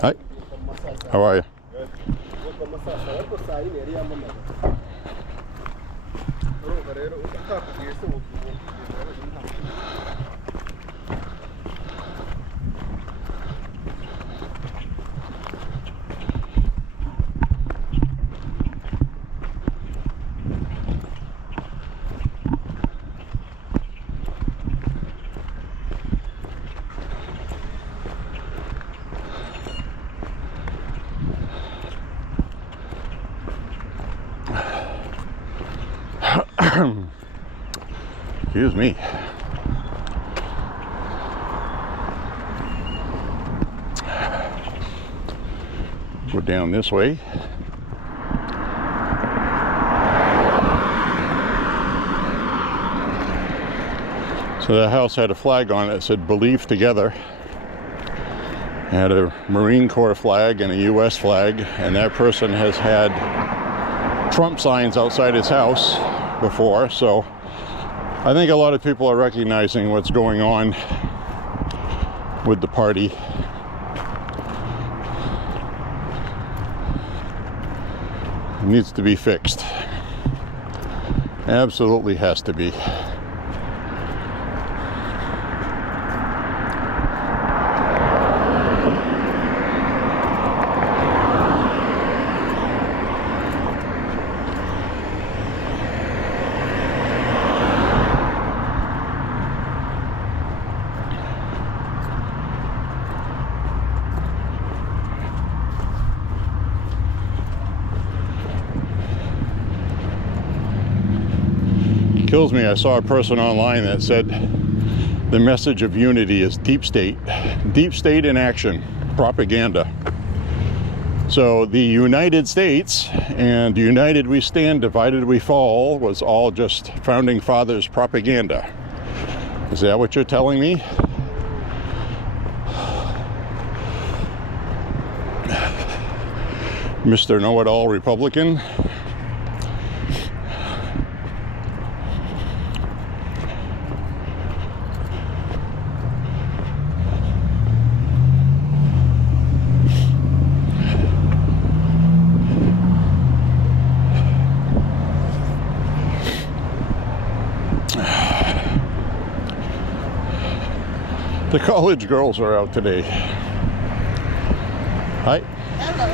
Hi. How are you? Excuse me. Go down this way. So the house had a flag on it that said "Believe Together." It had a Marine Corps flag and a U.S. flag, and that person has had Trump signs outside his house before, so I think a lot of people are recognizing what's going on with the party. It needs to be fixed. Absolutely has to be. Kills me. I saw a person online that said the message of unity is deep state in action, propaganda. So the United States and united we stand, divided we fall was all just founding fathers propaganda. Is that what you're telling me? Mr. Know-it-all Republican? The college girls are out today. Hi. Hello.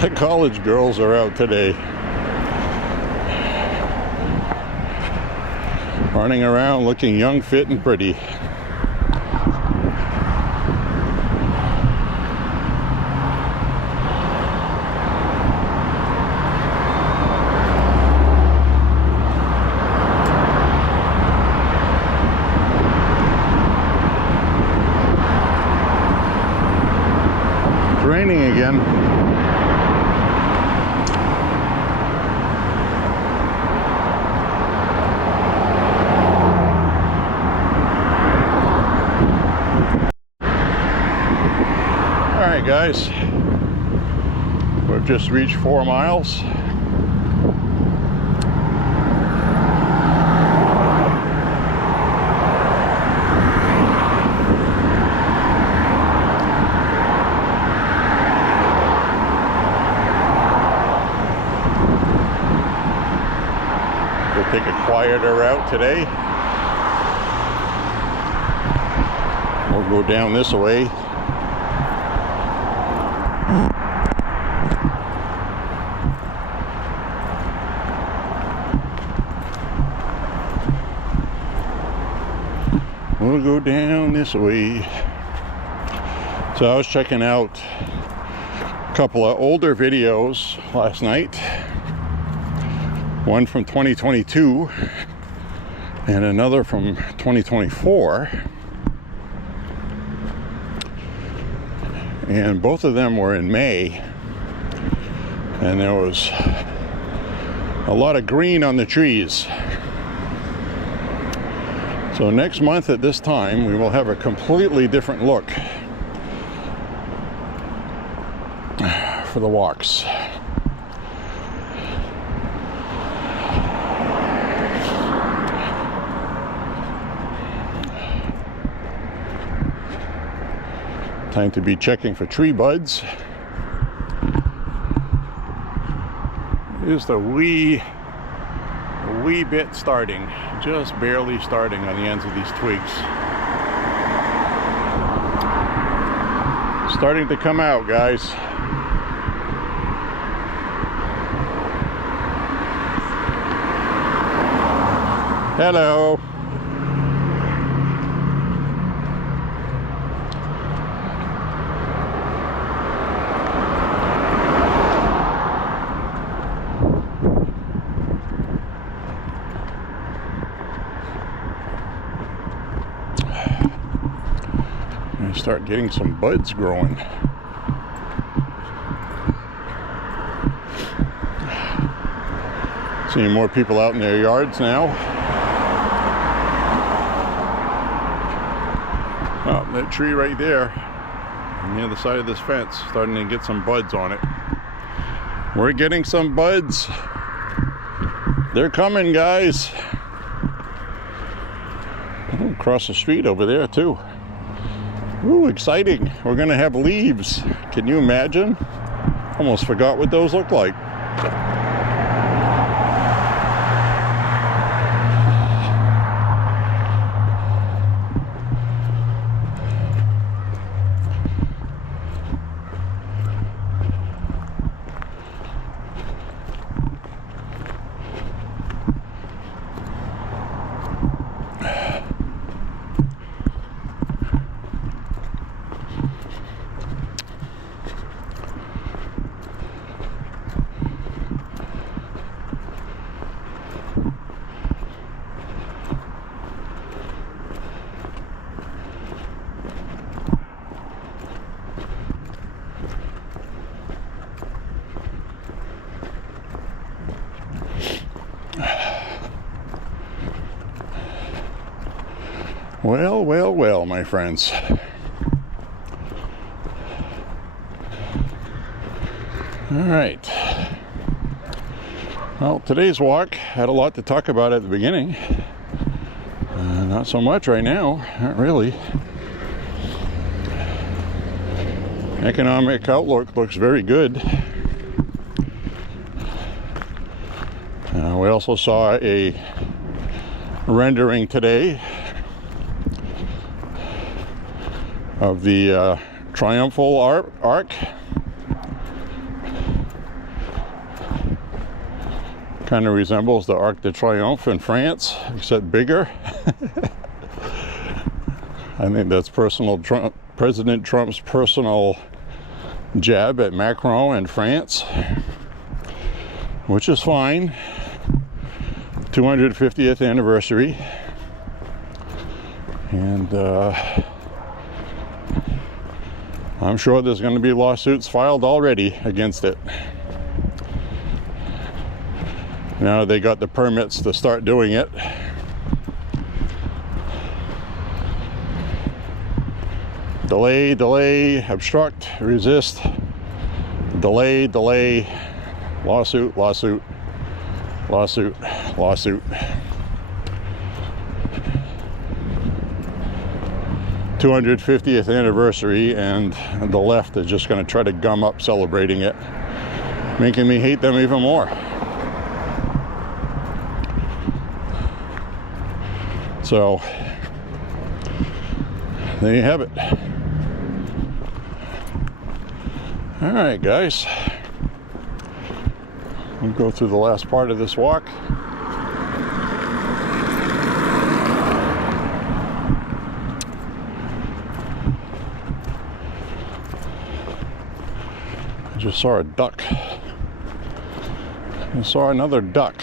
The college girls are out today. Running around looking young, fit, and pretty. It's raining again. Alright guys, we've just reached 4 miles. We'll take a quieter route today. We'll go down this way. We'll go down this way. So I was checking out a couple of older videos last night. One from 2022 and another from 2024. And both of them were in May. And there was a lot of green on the trees. So next month at this time, we will have a completely different look for the walks. Time to be checking for tree buds. Just a wee bit starting, just barely starting on the ends of these twigs. Starting to come out, guys. Hello. Start getting some buds growing. Seeing more people out in their yards now. Oh, that tree right there on the other side of this fence, starting to get some buds on it. We're getting some buds. They're coming, guys. Oh, across the street over there too. Ooh, exciting. We're gonna have leaves. Can you imagine? Almost forgot what those look like. Well, well, well, my friends. All right. Well, today's walk had a lot to talk about at the beginning. Not so much right now, not really. Economic outlook looks very good. We also saw a rendering today of the Triumphal Arc. Kind of resembles the Arc de Triomphe in France, except bigger. I think that's President Trump's personal jab at Macron and France, which is fine. 250th anniversary, and I'm sure there's going to be lawsuits filed already against it. Now they got the permits to start doing it. Delay, delay, obstruct, resist, delay, delay, lawsuit, lawsuit, lawsuit, lawsuit. 250th anniversary, and the left is just going to try to gum up celebrating it, making me hate them even more. So there you have it. All right, guys, we'll go through the last part of this walk. I just saw a duck. I saw another duck.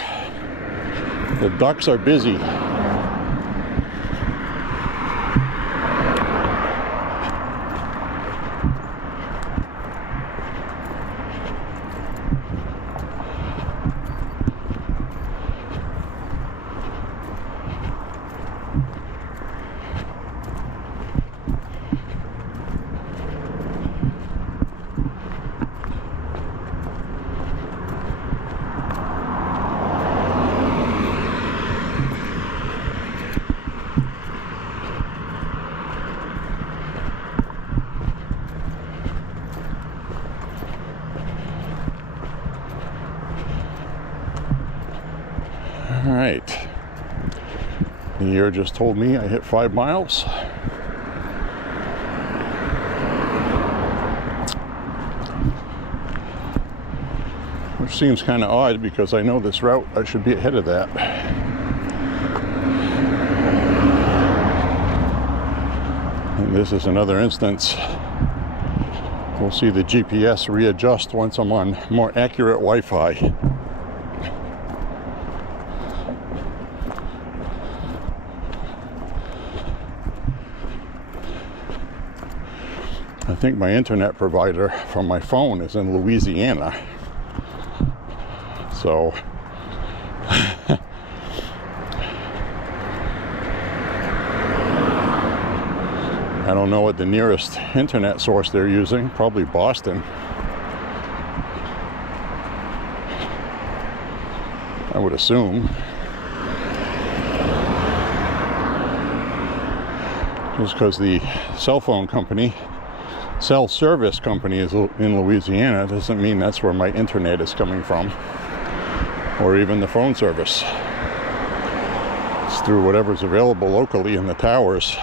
The ducks are busy. All right, the year just told me I hit 5 miles. Which seems kind of odd because I know this route, I should be ahead of that. And this is another instance. We'll see the GPS readjust once I'm on more accurate Wi-Fi. I think my internet provider from my phone is in Louisiana. So I don't know what the nearest internet source they're using, probably Boston. I would assume. Just because the cell service company is in Louisiana doesn't mean that's where my internet is coming from, or even the phone service. It's through whatever's available locally in the towers.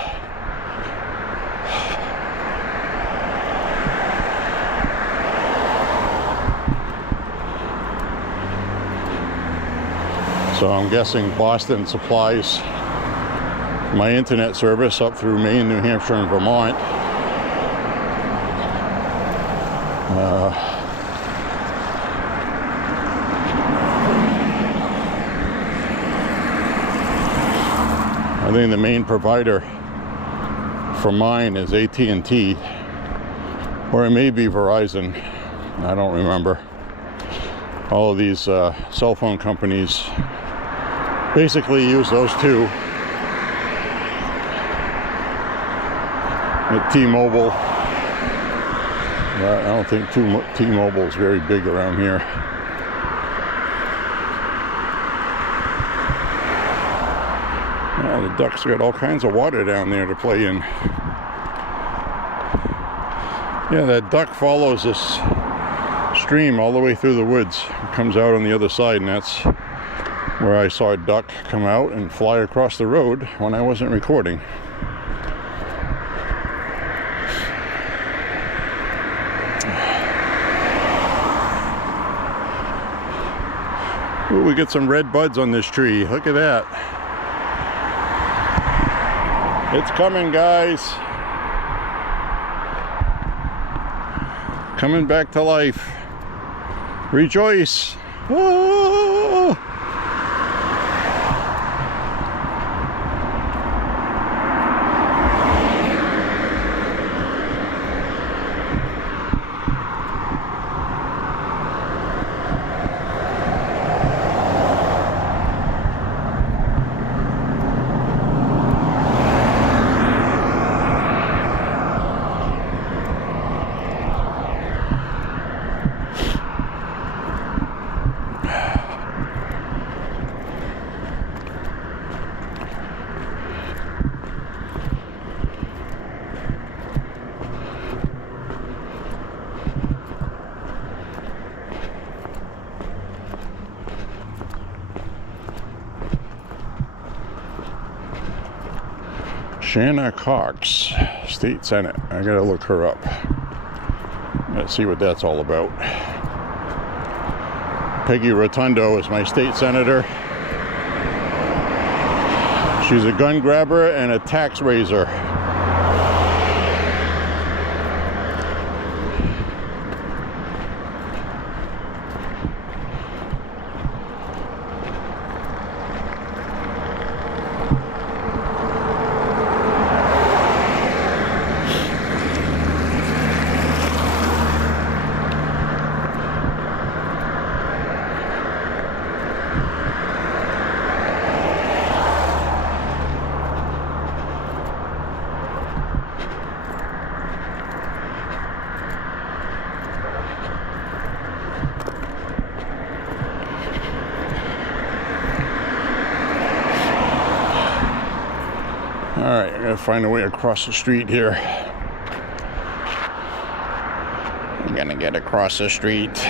So I'm guessing Boston supplies my internet service up through Maine, New Hampshire, and Vermont. I think the main provider for mine is AT&T, or it may be Verizon. I don't remember. All of these cell phone companies basically use those two. At T-Mobile, I don't think T-Mobile is very big around here. Oh, the ducks got all kinds of water down there to play in. Yeah, that duck follows this stream all the way through the woods. It comes out on the other side, and that's where I saw a duck come out and fly across the road when I wasn't recording. Ooh, we get some red buds on this tree. Look at that. It's coming, guys. Coming back to life. Rejoice. Oh! Shanna Cox, State Senate. I gotta look her up. Let's see what that's all about. Peggy Rotundo is my state senator. She's a gun grabber and a tax raiser. Alright, I gotta find a way across the street here. I'm gonna get across the street.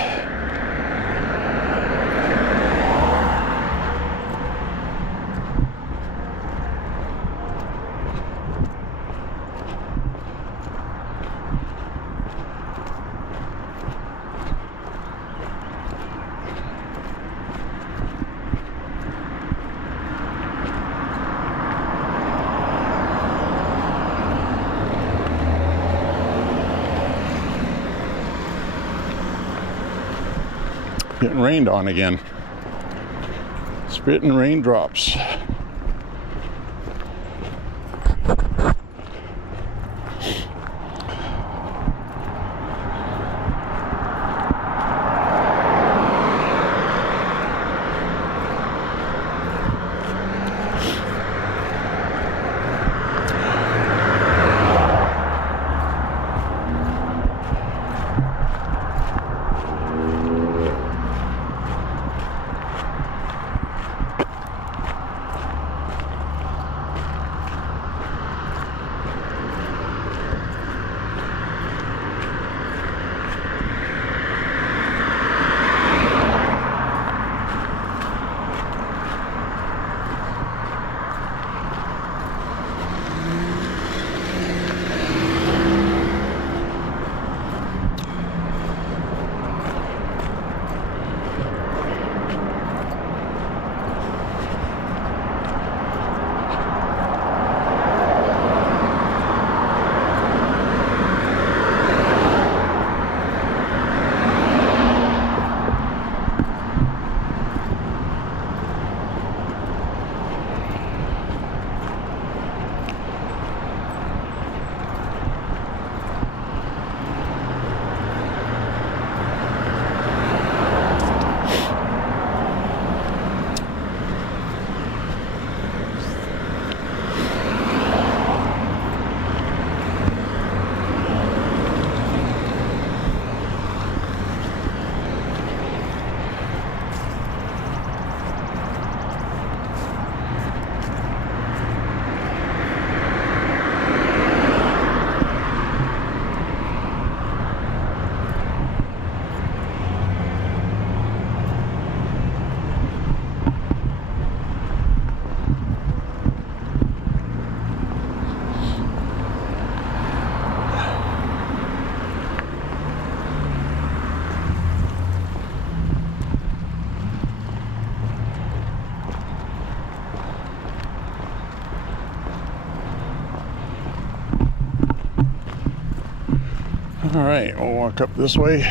Getting rained on again. Spitting raindrops. All right, we'll walk up this way.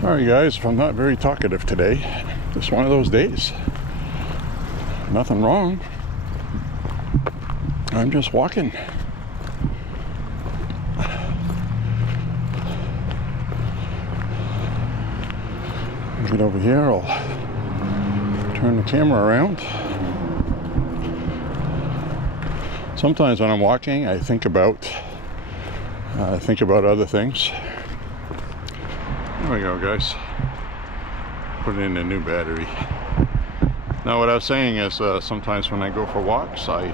Sorry guys if I'm not very talkative today. Just one of those days. Nothing wrong. I'm just walking. Get over here, I'll turn the camera around. Sometimes when I'm walking, I think about other things. There we go, guys. Put in a new battery. Now, what I was saying is, sometimes when I go for walks, I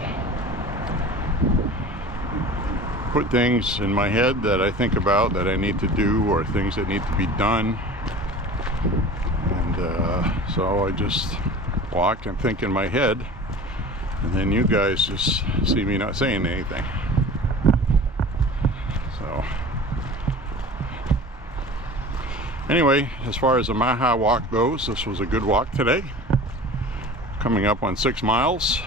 put things in my head that I think about that I need to do, or things that need to be done. And so I just walk and think in my head, and then you guys just see me not saying anything. So anyway, as far as the MAHA walk goes, this was a good walk today. Coming up on 6 miles.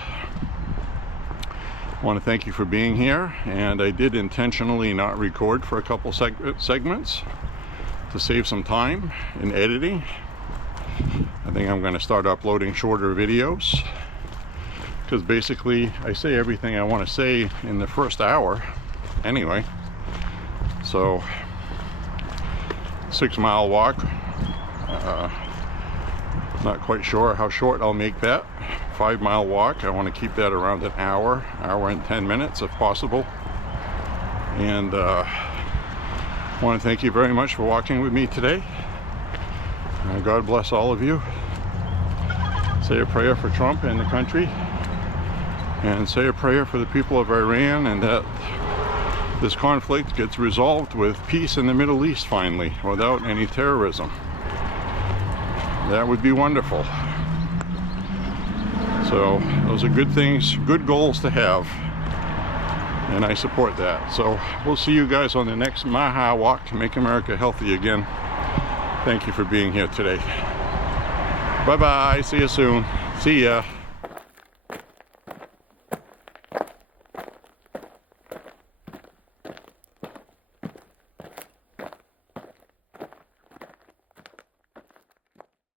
I want to thank you for being here, and I did intentionally not record for a couple segments to save some time in editing. I think I'm going to start uploading shorter videos, because basically I say everything I want to say in the first hour anyway. So 6 mile walk, not quite sure how short I'll make that. 5 mile walk, I want to keep that around an hour and 10 minutes if possible. And I want to thank you very much for walking with me today. God bless all of you. Say a prayer for Trump and the country, and say a prayer for the people of Iran, and that this conflict gets resolved with peace in the Middle East finally, without any terrorism. That would be wonderful. So those are good things, good goals to have, and I support that. So we'll see you guys on the next MAHA walk to make America healthy again. Thank you for being here today. Bye bye, see you soon. See ya.